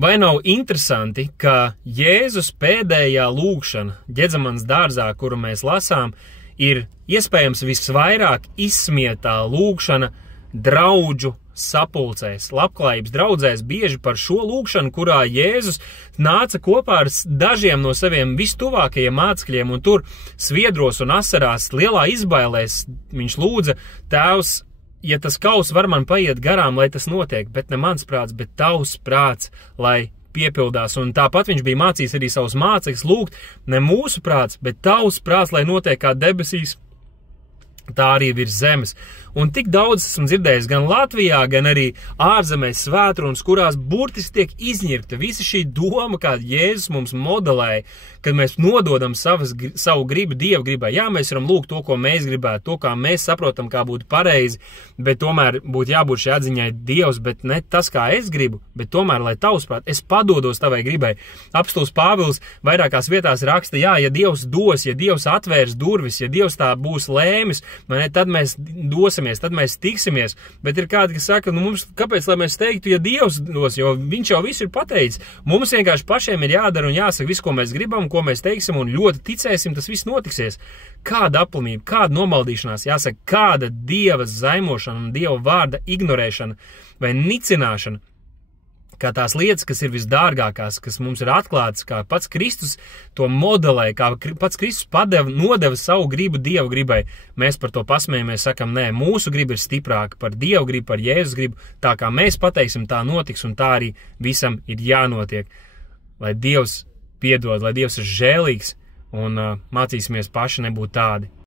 Vai nav interesanti, ka Jēzus pēdējā lūgšana Ģedzemanas dārzā, kuru mēs lasām, ir iespējams visvairāk izsmietā lūgšana draudžu sapulcēs, labklājības draudzēs, bieži par šo lūgšanu, kurā Jēzus nāca kopā ar dažiem no saviem vistuvākajiem mācekļiem, un tur sviedros un asarās lielā izbailēs viņš lūdza: Tēvs, ja tas kauss var man paiet garām, lai tas notiek, bet ne mans prāts, bet tavs prāts, lai piepildās. Un tāpat viņš bija mācījis arī savus mācekļus lūgt: ne mūsu prāts, bet tavs prāts, lai notiek kā debesīs, tā arī virs zemes. Un tik daudz esmu dzirdējis gan Latvijā, gan arī ārzemēs svētrunas, kurās burtiski tiek izņirta visa šī doma, kāda Jēzus mums modelēja, kad mēs nododam savu gribu Dieva gribai. Jā, mēs varam lūgt to, ko mēs gribētu, to, kā mēs saprotam, kā būtu pareizi, bet tomēr būtu jābūt šai atziņai: Dievs, bet ne tas, kā es gribu, bet tomēr, lai tavs prāt, es padodos tavai gribai. Apostols Pāvils vairākās vietās raksta: jā, ja Dievs dos, ja Dievs atvērs durvis, ja Dievs tā būs lēmis, tad mēs dosimies, tad mēs tiksimies. Bet ir kādi, kas saka: nu mums, kāpēc, lai mēs teiktu, ja Dievs dos, jo viņš jau visu ir pateicis. Mums vienkārši pašiem ir jādara un jāsaka visu, ko mēs gribam, ko mēs teiksim, un ļoti ticēsim, tas viss notiksies. Kāda aplamība, kāda nomaldīšanās, jāsaka, kāda Dieva zaimošana un Dieva vārda ignorēšana vai nicināšana, kā tās lietas, kas ir visdārgākās, kas mums ir atklātas, kā pats Kristus to modelē, kā pats Kristus nodeva savu gribu Dieva gribai. Mēs par to pasmējamies, sakam: nē, mūsu griba ir stiprāka par Dieva gribu, par Jēzus gribu. Tā kā mēs pateiksim, tā notiks, un tā arī visam ir jānotiek. Lai Dievs piedod, lai Dievs ir žēlīgs, un mācīsimies paši nebūt tādi.